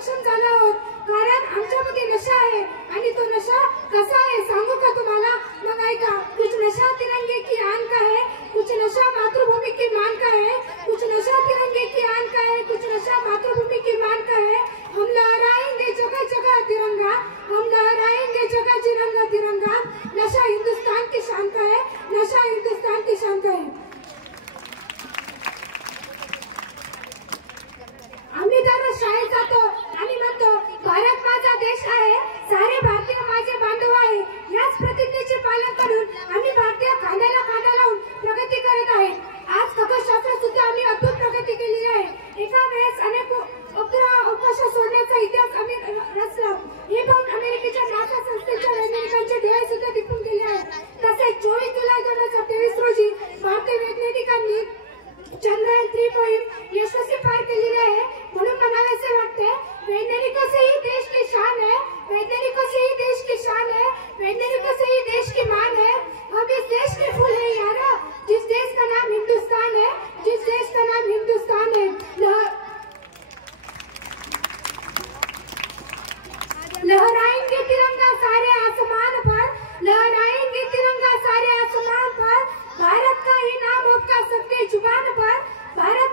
सक्षम झालो आहोत, कारण आमच्यामध्ये नशा आहे आणि तो नशा कसा आहे सांगू का तुम्हाला? मग ऐका. कुछ नशा तिरंगे की आन का है, कुछ नशा मातृभूमि की मान का है, कुछ नशा तिरंगे की आन का है, कुछ नशा मातृभूमि की मान का है। हम लहराएंगे जगह जगह तिरंगा, हम लहराएंगे जगह जगह तिरंगा। नशा हिंदुस्तान की शान का है, नशा हिंदुस्तान की शान का है। आम्ही दररोज शाळेत जातो आणि म्हणतो भारत माझा देश आहे, सारे भारतीय माझे बांधव आहे। याच प्रतिज्ञेचे पालन करून आम्ही भारतीय खांद्याला खांदा लावून प्रगती करत आहे। आज खगोलशास्त्रात सुद्धा आम्ही अद्भुत प्रगती केली आहे। एका वेळेस अनेक अवकाशात सोडण्याचा इतिहास आम्ही रचला। हे पाहून अमेरिकेच्या नासा संस्थेच्या वैज्ञानिकांचे डोळे सुद्धा दिपून गेले आहेत। तसेच 24 जुलै 2023 रोजी भारतीय वैज्ञानिकांनी चंद्रयान 3 मोहीम यशस्वी पार केलेली आहे। म्हणून म्हणावेसे वाटते, वैज्ञानिकों से ही देश की शान है, वैज्ञानिकों से ही देश की शान है, वैज्ञानिकों से ही देश की मान है। हम इस देश के फूल है यारा, जिस देश का नाम हिंदुस्तान है, जिस देश का नाम हिंदुस्तान है। लहराएंगे तिरंगा सारे आसमान पर, लहराएंगे तिरंगा सारे आसमान पर। भारत का ही नाम होगा सबके जुबान पर, भारत